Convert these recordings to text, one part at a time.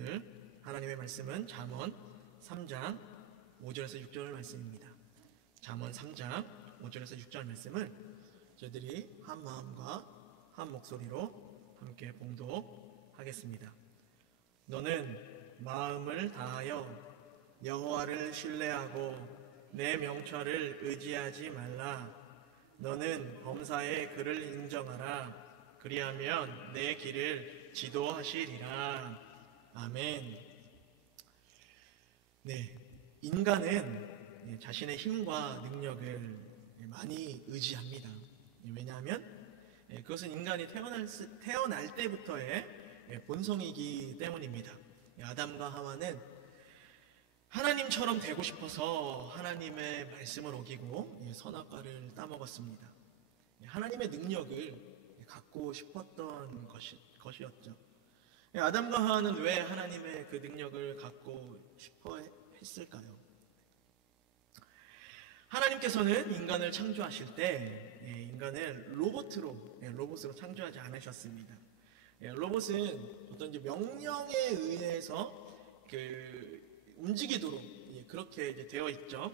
오늘 하나님의 말씀은 잠언 3장 5절에서 6절 말씀입니다. 잠언 3장 5절에서 6절 말씀을 저희들이 한 마음과 한 목소리로 함께 봉독하겠습니다. 너는 마음을 다하여 여호와를 신뢰하고 내 명철을 의지하지 말라. 너는 범사의 그를 인정하라. 그리하면 내 길을 지도하시리라. 아멘. 네, 인간은 자신의 힘과 능력을 많이 의지합니다. 왜냐하면 그것은 인간이 태어날 때부터의 본성이기 때문입니다. 아담과 하와는 하나님처럼 되고 싶어서 하나님의 말씀을 어기고 선악과를 따먹었습니다. 하나님의 능력을 갖고 싶었던 것이었죠. 아담과 하와는 왜 하나님의 그 능력을 갖고 싶어 했을까요? 하나님께서는 인간을 창조하실 때 인간을 로봇으로 창조하지 않으셨습니다. 로봇은 어떤 이제 명령에 의해서 움직이도록 그렇게 되어 있죠.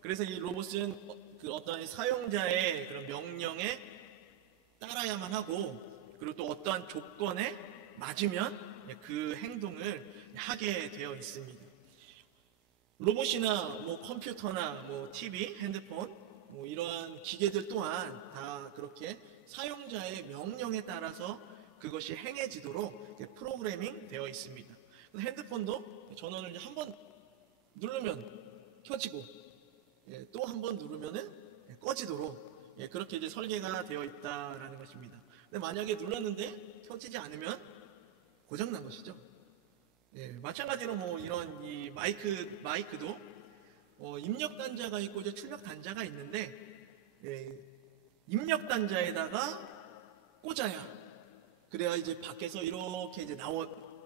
그래서 이 로봇은 그 어떤 사용자의 그런 명령에 따라야만 하고, 그리고 또 어떠한 조건에 맞으면 그 행동을 하게 되어 있습니다. 로봇이나 컴퓨터나 TV, 핸드폰 이러한 기계들 또한 다 그렇게 사용자의 명령에 따라서 그것이 행해지도록 프로그래밍 되어 있습니다. 핸드폰도 전원을 한 번 누르면 켜지고 또 한 번 누르면 꺼지도록 그렇게 이제 설계가 되어 있다라는 것입니다. 근데 만약에 눌렀는데 켜지지 않으면 고장난 것이죠. 마찬가지로 이런 이 마이크도 입력 단자가 있고 이제 출력 단자가 있는데 입력 단자에다가 꽂아야 그래야 이제 밖에서 이렇게 이제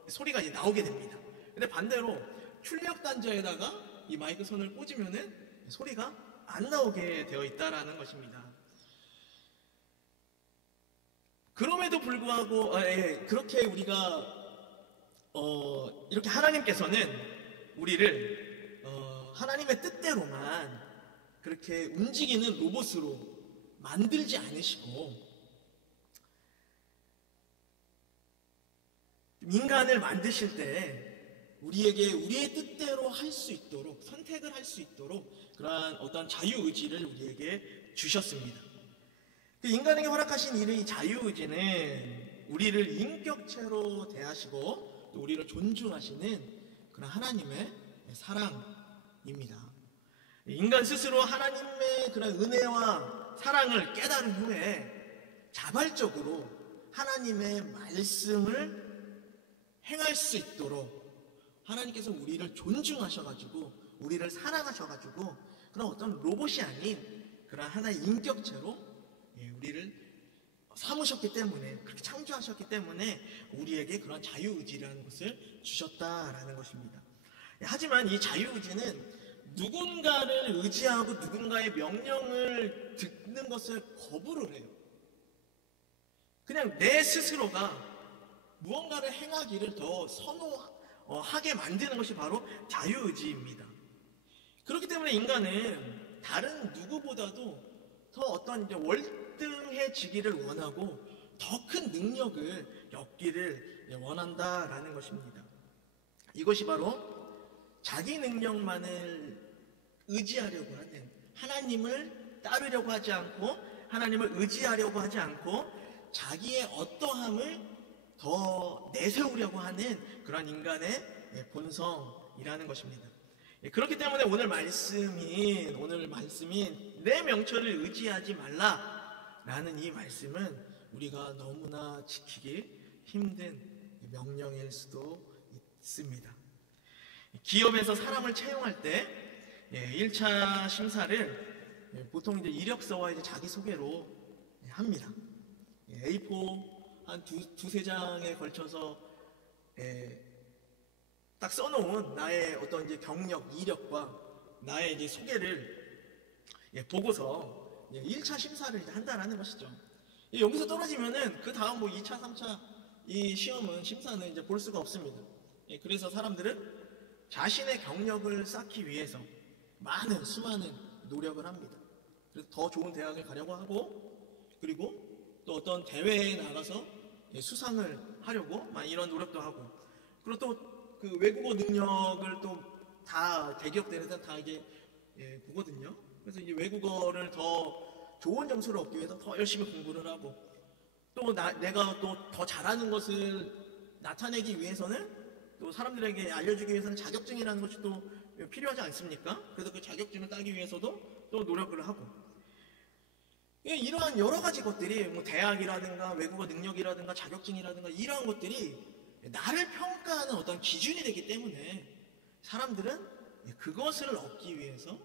소리가 이제 나오게 됩니다. 근데 반대로 출력 단자에다가 이 마이크 선을 꽂으면은 소리가 안 나오게 되어 있다라는 것입니다. 그럼에도 불구하고 그렇게 우리가 이렇게 하나님께서는 우리를 하나님의 뜻대로만 그렇게 움직이는 로봇으로 만들지 않으시고 인간을 만드실 때 우리에게 우리의 뜻대로 할 수 있도록, 선택을 할 수 있도록 그러한 어떤 자유의지를 우리에게 주셨습니다. 인간에게 허락하신 이 자유의지는 우리를 인격체로 대하시고 또 우리를 존중하시는 그런 하나님의 사랑입니다. 인간 스스로 하나님의 그런 은혜와 사랑을 깨달은 후에 자발적으로 하나님의 말씀을 행할 수 있도록 하나님께서 우리를 존중하셔가지고 우리를 사랑하셔가지고 그런 어떤 로봇이 아닌 그런 하나의 인격체로 우리를 삼으셨기 때문에, 그렇게 창조하셨기 때문에 우리에게 그런 자유의지라는 것을 주셨다라는 것입니다. 하지만 이 자유의지는 누군가를 의지하고 누군가의 명령을 듣는 것을 거부를 해요. 그냥 내 스스로가 무언가를 행하기를 더 선호하게 만드는 것이 바로 자유의지입니다. 그렇기 때문에 인간은 다른 누구보다도 더 어떤 이제 월등해지기를 원하고 더 큰 능력을 얻기를 원한다라는 것입니다. 이것이 바로 자기 능력만을 의지하려고 하는, 하나님을 따르려고 하지 않고 하나님을 의지하려고 하지 않고 자기의 어떠함을 더 내세우려고 하는 그런 인간의 본성이라는 것입니다. 그렇기 때문에 오늘 말씀인 내 명철을 의지하지 말라라는 이 말씀은 우리가 너무나 지키기 힘든 명령일 수도 있습니다. 기업에서 사람을 채용할 때 1차 심사를 보통 이제 이력서와 이제 자기소개로 합니다. A4 한 두세 장에 걸쳐서 딱 써놓은 나의 어떤 이제 경력, 이력과 나의 이제 소개를 보고서 1차 심사를 이제 한다라는 것이죠. 여기서 떨어지면은 그 다음 2차, 3차 이 시험은 심사는 이제 볼 수가 없습니다. 그래서 사람들은 자신의 경력을 쌓기 위해서 수많은 노력을 합니다. 그래서 더 좋은 대학을 가려고 하고, 그리고 또 어떤 대회에 나가서 수상을 하려고 이런 노력도 하고, 그리고 또 그 외국어 능력을 또 다 대기업들에서는 다 이게 보거든요. 그래서 이제 외국어를 더 좋은 점수를 얻기 위해서 더 열심히 공부를 하고, 또 내가 또 더 잘하는 것을 나타내기 위해서는, 또 사람들에게 알려주기 위해서는 자격증이라는 것이 또 필요하지 않습니까? 그래서 그 자격증을 따기 위해서도 또 노력을 하고, 이러한 여러 가지 것들이 대학이라든가 외국어 능력이라든가 자격증이라든가 이러한 것들이 나를 평가하는 어떤 기준이 되기 때문에 사람들은 그것을 얻기 위해서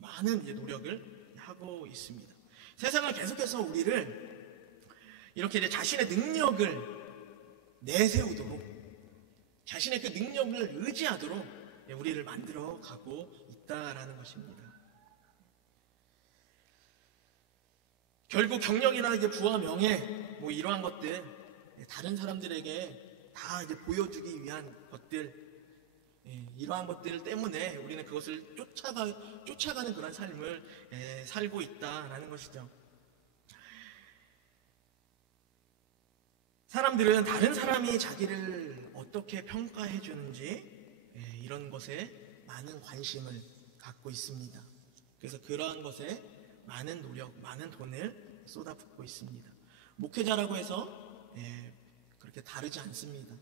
많은 노력을 하고 있습니다. 세상은 계속해서 우리를 이렇게 이제 자신의 능력을 내세우도록, 자신의 그 능력을 의지하도록 우리를 만들어 가고 있다라는 것입니다. 결국 경력이나 이제 부와 명예, 이러한 것들, 다른 사람들에게 다 이제 보여주기 위한 것들, 이러한 것들 때문에 우리는 그것을 쫓아가는 그런 삶을 살고 있다라는 것이죠. 사람들은 다른 사람이 자기를 어떻게 평가해 주는지 이런 것에 많은 관심을 갖고 있습니다. 그래서 그러한 것에 많은 노력, 많은 돈을 쏟아붓고 있습니다. 목회자라고 해서 그렇게 다르지 않습니다.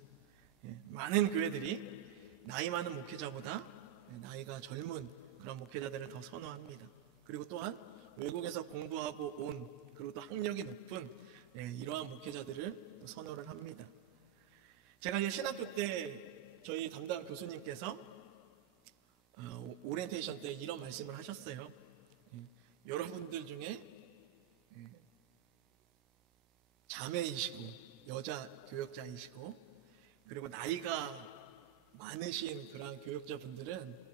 많은 교회들이 나이 많은 목회자보다 나이가 젊은 그런 목회자들을 더 선호합니다. 그리고 또한 외국에서 공부하고 온, 그리고 또 학력이 높은 이러한 목회자들을 선호를 합니다. 제가 이제 신학교 때 저희 담당 교수님께서 오리엔테이션 때 이런 말씀을 하셨어요. 여러분들 중에 자매이시고 여자 교역자이시고 그리고 나이가 많으신 그런 교역자분들은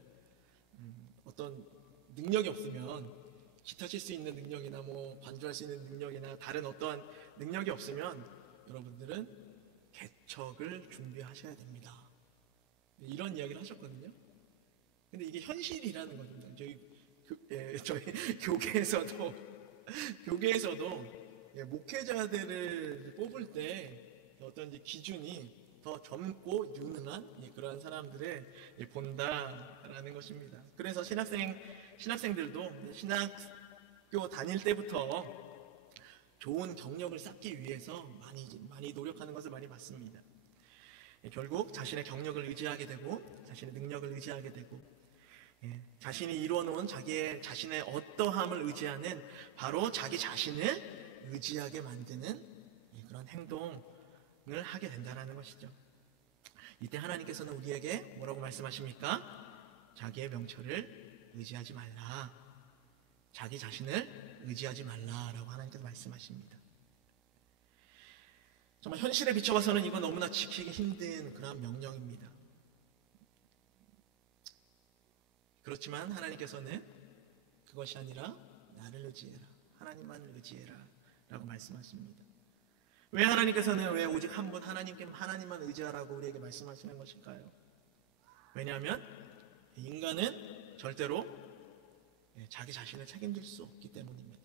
어떤 능력이 없으면, 기타 칠 수 있는 능력이나 반주할 수 있는 능력이나 다른 어떤 능력이 없으면 여러분들은 개척을 준비하셔야 됩니다. 이런 이야기를 하셨거든요. 근데 이게 현실이라는 겁니다. 저희 교계에서도 목회자들을 뽑을 때 어떤 이제 기준이 더 젊고 유능한 그러한 사람들을 본다라는 것입니다. 그래서 신학생들도 신학교 다닐 때부터 좋은 경력을 쌓기 위해서 많이 노력하는 것을 많이 봤습니다. 결국 자신의 경력을 의지하게 되고, 자신의 능력을 의지하게 되고, 자신이 이루어놓은 자신의 어떠함을 의지하는, 바로 자기 자신을 의지하게 만드는 그런 행동을 하게 된다는 것이죠. 이때 하나님께서는 우리에게 뭐라고 말씀하십니까? 자기의 명철을 의지하지 말라, 자기 자신을 의지하지 말라라고 하나님께서 말씀하십니다. 정말 현실에 비춰봐서는 이건 너무나 지키기 힘든 그런 명령입니다. 그렇지만 하나님께서는 그것이 아니라 나를 의지해라, 하나님만을 의지해라 라고 말씀하십니다. 왜 하나님께서는 왜 오직 한 분 하나님만 의지하라고 우리에게 말씀하시는 것일까요? 왜냐하면 인간은 절대로 자기 자신을 책임질 수 없기 때문입니다.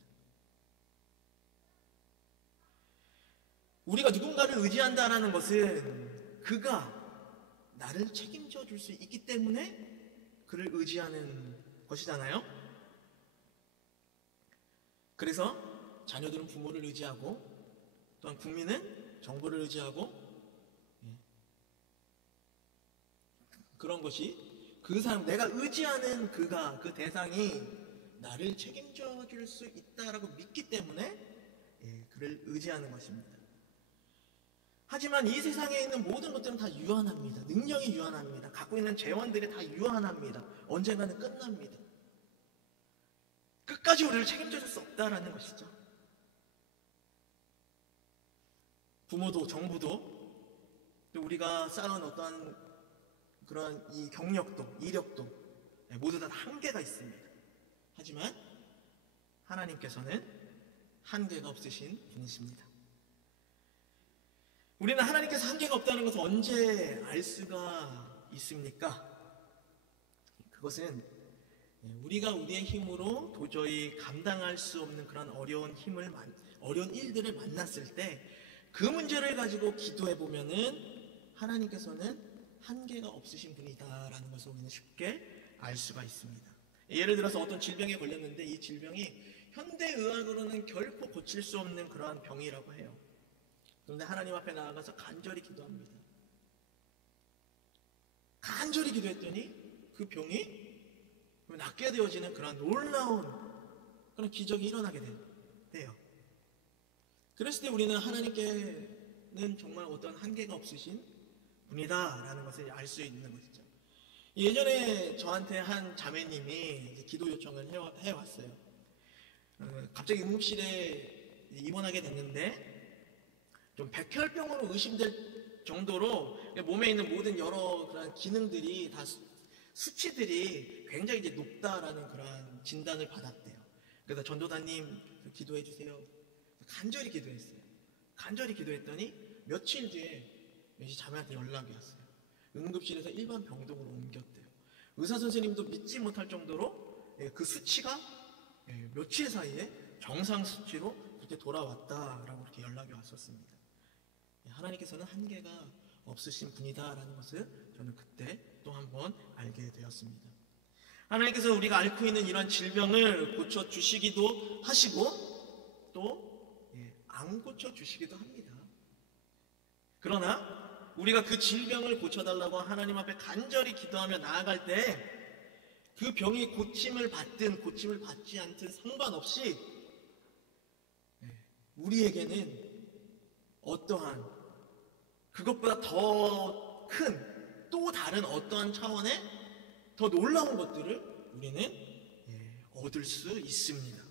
우리가 누군가를 의지한다는 것은 그가 나를 책임져 줄 수 있기 때문에 그를 의지하는 것이잖아요. 그래서 자녀들은 부모를 의지하고, 또한 국민은 정부를 의지하고, 그런 것이 그 사람, 내가 의지하는 그 대상이 나를 책임져 줄 수 있다라고 믿기 때문에 그를 의지하는 것입니다. 하지만 이 세상에 있는 모든 것들은 다 유한합니다. 능력이 유한합니다. 갖고 있는 재원들이 다 유한합니다. 언젠가는 끝납니다. 끝까지 우리를 책임져 줄 수 없다라는 것이죠. 부모도 정부도 또 우리가 쌓은 어떤 그런 이 경력도 이력도 모두 다 한계가 있습니다. 하지만 하나님께서는 한계가 없으신 분이십니다. 우리는 하나님께서 한계가 없다는 것을 언제 알 수가 있습니까? 그것은 우리가 우리의 힘으로 도저히 감당할 수 없는 그런 어려운 일들을 만났을 때 그 문제를 가지고 기도해 보면은 하나님께서는 한계가 없으신 분이다라는 것을 우리는 쉽게 알 수가 있습니다. 예를 들어서 어떤 질병에 걸렸는데 이 질병이 현대의학으로는 결코 고칠 수 없는 그러한 병이라고 해요. 그런데 하나님 앞에 나아가서 간절히 기도합니다. 간절히 기도했더니 그 병이 낫게 되어지는 그런 놀라운 그런 기적이 일어나게 돼요. 그랬을 때 우리는 하나님께는 정말 어떤 한계가 없으신 분이다라는 것을 알 수 있는 것이죠. 예전에 저한테 한 자매님이 기도 요청을 해왔어요. 갑자기 응급실에 입원하게 됐는데 좀 백혈병으로 의심될 정도로 몸에 있는 모든 여러 그런 기능들이 다 수치들이 굉장히 이제 높다라는 그런 진단을 받았대요. 그래서 전도사님 기도해 주세요. 간절히 기도했어요. 간절히 기도했더니 며칠 뒤에 이 자매한테 연락이 왔어요. 응급실에서 일반 병동으로 옮겼대요. 의사 선생님도 믿지 못할 정도로 그 수치가 며칠 사이에 정상 수치로 그렇게 돌아왔다라고 그렇게 연락이 왔었습니다. 하나님께서는 한계가 없으신 분이다라는 것을 저는 그때 또 한 번 알게 되었습니다. 하나님께서 우리가 앓고 있는 이런 질병을 고쳐주시기도 하시고 또 안 고쳐주시기도 합니다. 그러나 우리가 그 질병을 고쳐달라고 하나님 앞에 간절히 기도하며 나아갈 때 그 병이 고침을 받든 고침을 받지 않든 상관없이 우리에게는 어떠한 그것보다 더 큰 또 다른 어떠한 차원의 더 놀라운 것들을 우리는 얻을 수 있습니다.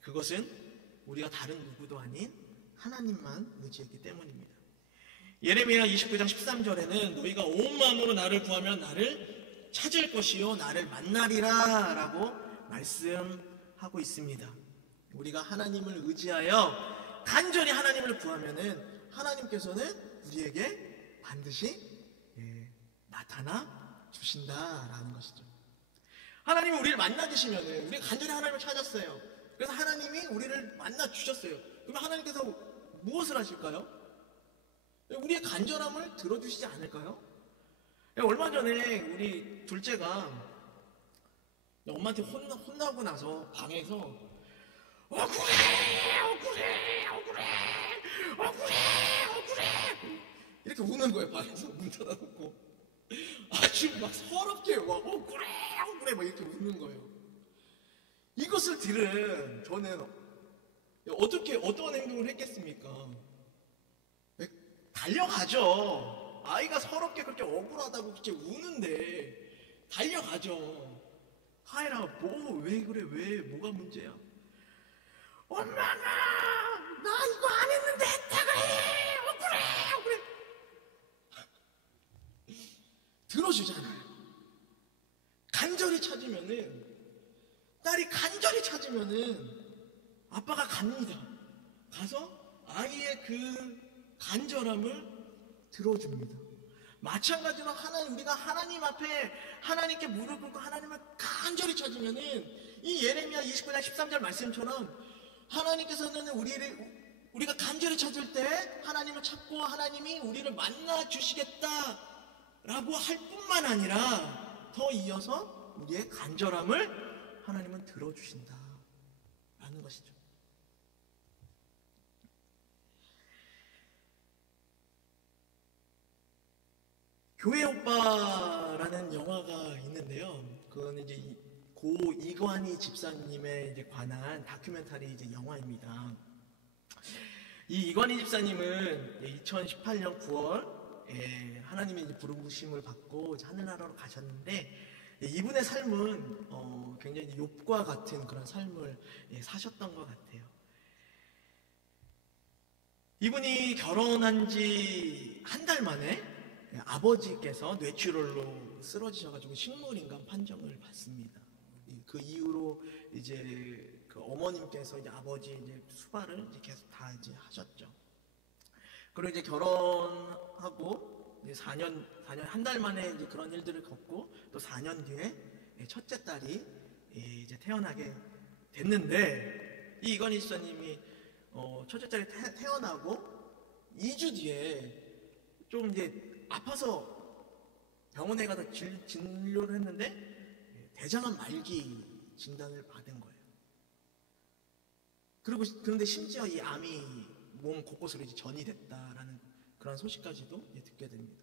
그것은 우리가 다른 누구도 아닌 하나님만 의지했기 때문입니다. 예레미야 29장 13절에는 너희가 온 마음으로 나를 구하면 나를 찾을 것이요 나를 만나리라 라고 말씀하고 있습니다. 우리가 하나님을 의지하여 간절히 하나님을 구하면은 하나님께서는 우리에게 반드시 나타나 주신다라는 것이죠. 하나님이 우리를 만나 주시면은 우리가 간절히 하나님을 찾았어요. 그래서 하나님이 우리를 만나 주셨어요. 그러면 하나님께서 무엇을 하실까요? 우리의 간절함을 들어주시지 않을까요? 얼마 전에 우리 둘째가 엄마한테 혼나고 나서 방에서 억울해 이렇게 우는 거예요. 방에서 문 닫아놓고 아주 막 서럽게 억울해 막 이렇게 우는 거예요. 이것을 들은 저는 어떤 행동을 했겠습니까? 달려가죠. 아이가 서럽게 그렇게 억울하다고 그렇게 우는데 달려가죠. 하이라 왜 그래? 왜 뭐가 문제야? 엄마가 나 이거 안 했는데 했다 그래. 억울해. 들어주잖아요. 간절히 찾으면은 딸이 간절히 찾으면은 아빠가 갑니다. 가서 아이의 그 간절함을 들어줍니다. 마찬가지로 우리가 하나님 앞에 하나님께 무릎 꿇고 하나님을 간절히 찾으면은 이 예레미야 29장 13절 말씀처럼 하나님께서는 우리가 간절히 찾을 때 하나님을 찾고 하나님이 우리를 만나 주시겠다라고 할 뿐만 아니라 더 이어서 우리의 간절함을 하나님은 들어주신다라는 것이죠. 교회 오빠라는 영화가 있는데요. 그건 이제 고 이관희 집사님에 이제 관한 다큐멘터리 이제 영화입니다. 이 이관희 집사님은 2018년 9월 하나님의 이제 부르심을 받고 하늘나라로 가셨는데 이분의 삶은 굉장히 욥과 같은 그런 삶을 사셨던 것 같아요. 이분이 결혼한 지 한 달 만에 아버지께서 뇌출혈로 쓰러지셔가지고 식물인간 판정을 받습니다. 그 이후로 이제 그 어머님께서 이제 아버지 이제 수발을 이제 계속 다 이제 하셨죠. 그리고 이제 결혼하고 이제 4년 한 달 만에 이제 그런 일들을 겪고 또 4년 뒤에 첫째 딸이 이제 태어나게 됐는데, 이 이건희 집사님이 첫째 딸이 태어나고 2주 뒤에 좀 이제 아파서 병원에 가서 진료를 했는데 대장암 말기 진단을 받은 거예요. 그런데 심지어 이 암이 몸 곳곳으로 이제 전이 됐다라는 그런 소식까지도 듣게 됩니다.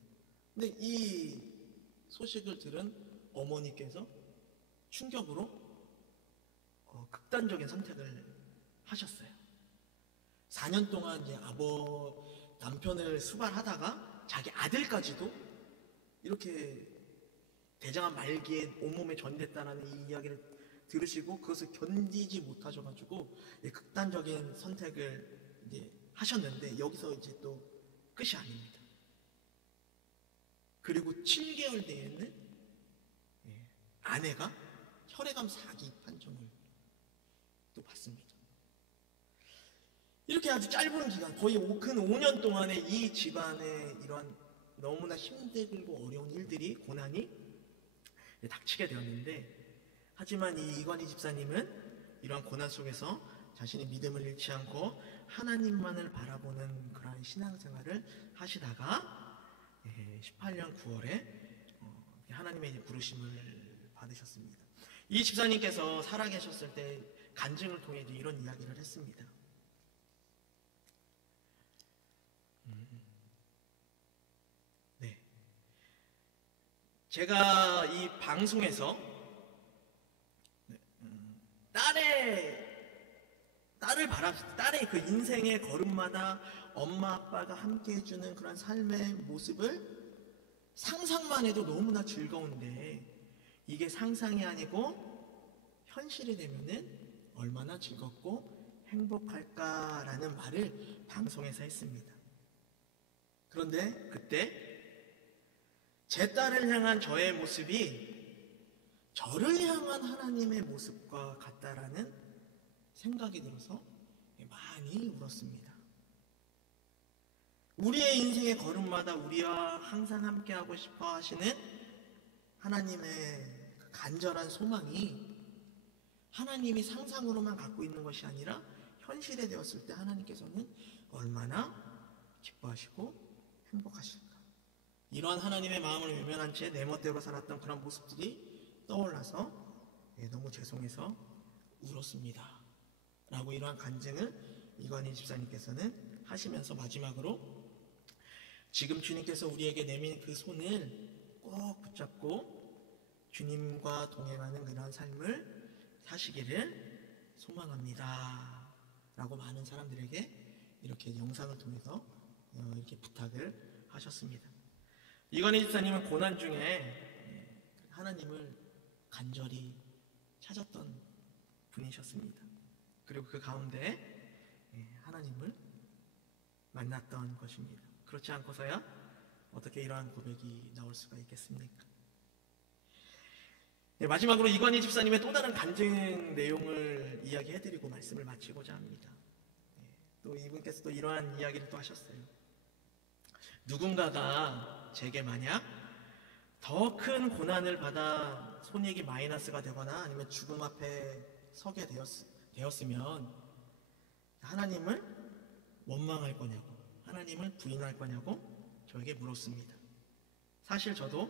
근데 이 소식을 들은 어머니께서 충격으로 극단적인 선택을 하셨어요. 4년 동안 이제 남편을 수발하다가 자기 아들까지도 이렇게 대장암 말기에 온몸에 전됐다는 이 이야기를 들으시고 그것을 견디지 못하셔가지고 극단적인 선택을 이제 하셨는데, 여기서 이제 또 끝이 아닙니다. 그리고 7개월 뒤에는 아내가 혈액암 4기 판정을 또 받습니다. 이렇게 아주 짧은 기간, 거의 근 5년 동안에 이 집안에 이러한 너무나 힘들고 어려운 일들이, 고난이 닥치게 되었는데, 하지만 이 이건희 집사님은 이러한 고난 속에서 자신의 믿음을 잃지 않고 하나님만을 바라보는 그러한 신앙생활을 하시다가 18년 9월에 하나님의 부르심을 받으셨습니다. 이 집사님께서 살아계셨을 때 간증을 통해 이런 이야기를 했습니다. 네, 제가 이 방송에서 딸의 그 인생의 걸음마다 엄마 아빠가 함께 해주는 그런 삶의 모습을 상상만 해도 너무나 즐거운데, 이게 상상이 아니고 현실이 되면은 얼마나 즐겁고 행복할까라는 말을 방송에서 했습니다. 그런데 그때 제 딸을 향한 저의 모습이 저를 향한 하나님의 모습과 같다라는 생각이 들어서 많이 울었습니다. 우리의 인생의 걸음마다 우리와 항상 함께하고 싶어 하시는 하나님의 간절한 소망이 하나님이 상상으로만 갖고 있는 것이 아니라 현실에 되었을 때 하나님께서는 얼마나 기뻐하시고 행복하실까. 이러한 하나님의 마음을 외면한 채 내 멋대로 살았던 그런 모습들이 떠올라서 너무 죄송해서 울었습니다 라고 이러한 간증을 이건희 집사님께서는 하시면서 마지막으로 지금 주님께서 우리에게 내민 그 손을 꼭 붙잡고 주님과 동행하는 그런 삶을 사시기를 소망합니다 라고 많은 사람들에게 이렇게 영상을 통해서 이렇게 부탁을 하셨습니다. 이건희 집사님은 고난 중에 하나님을 간절히 찾았던 분이셨습니다. 그리고 그 가운데 하나님을 만났던 것입니다. 그렇지 않고서야 어떻게 이러한 고백이 나올 수가 있겠습니까? 마지막으로 이건희 집사님의 또 다른 간증 내용을 이야기해드리고 말씀을 마치고자 합니다. 또 이분께서 또 이러한 이야기를 또 하셨어요. 누군가가 제게 만약 더 큰 고난을 받아 손익이 마이너스가 되거나 아니면 죽음 앞에 서게 되었으면 하나님을 원망할 거냐고, 하나님을 부인할 거냐고 저에게 물었습니다. 사실 저도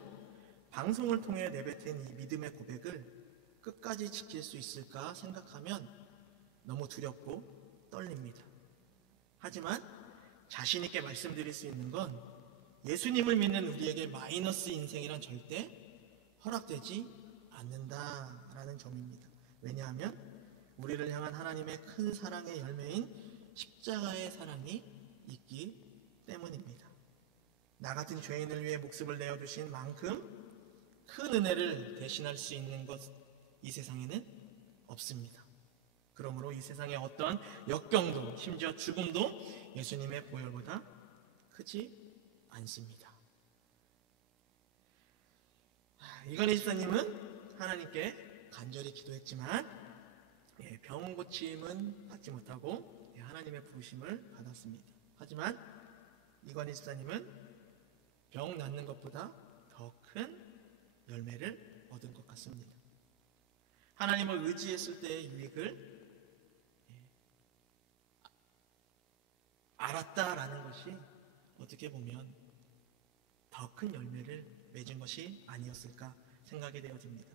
방송을 통해 내뱉은 이 믿음의 고백을 끝까지 지킬 수 있을까 생각하면 너무 두렵고 떨립니다. 하지만 자신 있게 말씀드릴 수 있는 건 예수님을 믿는 우리에게 마이너스 인생이란 절대 허락되지 않는다라는 점입니다. 왜냐하면 우리를 향한 하나님의 큰 사랑의 열매인 십자가의 사랑이 있기 때문입니다. 나 같은 죄인을 위해 목숨을 내어주신 만큼 큰 은혜를 대신할 수 있는 것 이 세상에는 없습니다. 그러므로 이 세상의 어떤 역경도 심지어 죽음도 예수님의 보혈보다 크지 않습니다. 이건희 집사님은 하나님께 간절히 기도했지만 병 고침은 받지 못하고 하나님의 부르심을 받았습니다. 하지만 이관희 집사님은 병 낫는 것보다 더 큰 열매를 얻은 것 같습니다. 하나님을 의지했을 때의 유익을 알았다라는 것이 어떻게 보면 더 큰 열매를 맺은 것이 아니었을까 생각이 되어집니다.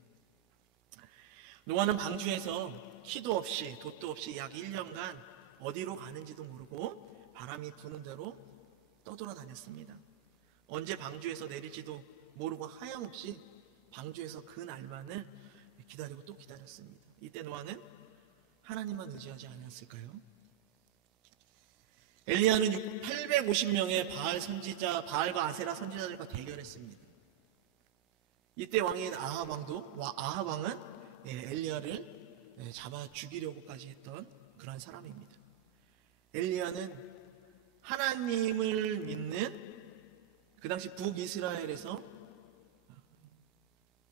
노아는 방주에서 키도 없이 돛도 없이 약 1년간 어디로 가는지도 모르고 바람이 부는 대로 떠돌아다녔습니다. 언제 방주에서 내릴지도 모르고 하염없이 방주에서 그 날만을 기다리고 또 기다렸습니다. 이때 노아는 하나님만 의지하지 않았을까요? 엘리야는 850명의 바알 선지자, 바알과 아세라 선지자들과 대결했습니다. 이때 왕인 아합 왕은 엘리야를 잡아 죽이려고까지 했던 그런 사람입니다. 엘리야는 하나님을 믿는 그 당시 북이스라엘에서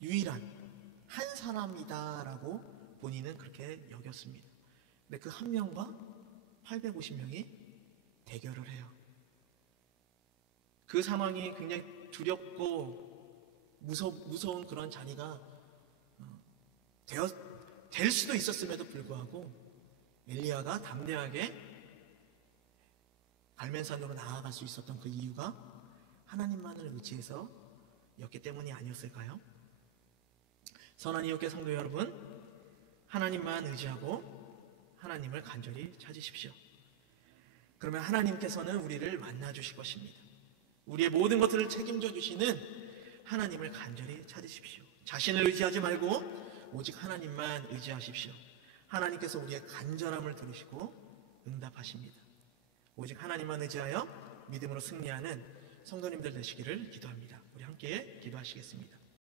유일한 한 사람이다라고 본인은 그렇게 여겼습니다. 근데 그 한 명과 850명이 대결을 해요. 그 상황이 굉장히 두렵고 무서운 그런 자리가 될 수도 있었음에도 불구하고 엘리야가 담대하게 갈멜산으로 나아갈 수 있었던 그 이유가 하나님만을 의지해서였기 때문이 아니었을까요? 선한 이웃교 성도 여러분, 하나님만 의지하고 하나님을 간절히 찾으십시오. 그러면 하나님께서는 우리를 만나 주실 것입니다. 우리의 모든 것들을 책임져 주시는 하나님을 간절히 찾으십시오. 자신을 의지하지 말고 오직 하나님만 의지하십시오. 하나님께서 우리의 간절함을 들으시고 응답하십니다. 오직 하나님만 의지하여 믿음으로 승리하는 성도님들 되시기를 기도합니다. 우리 함께 기도하시겠습니다.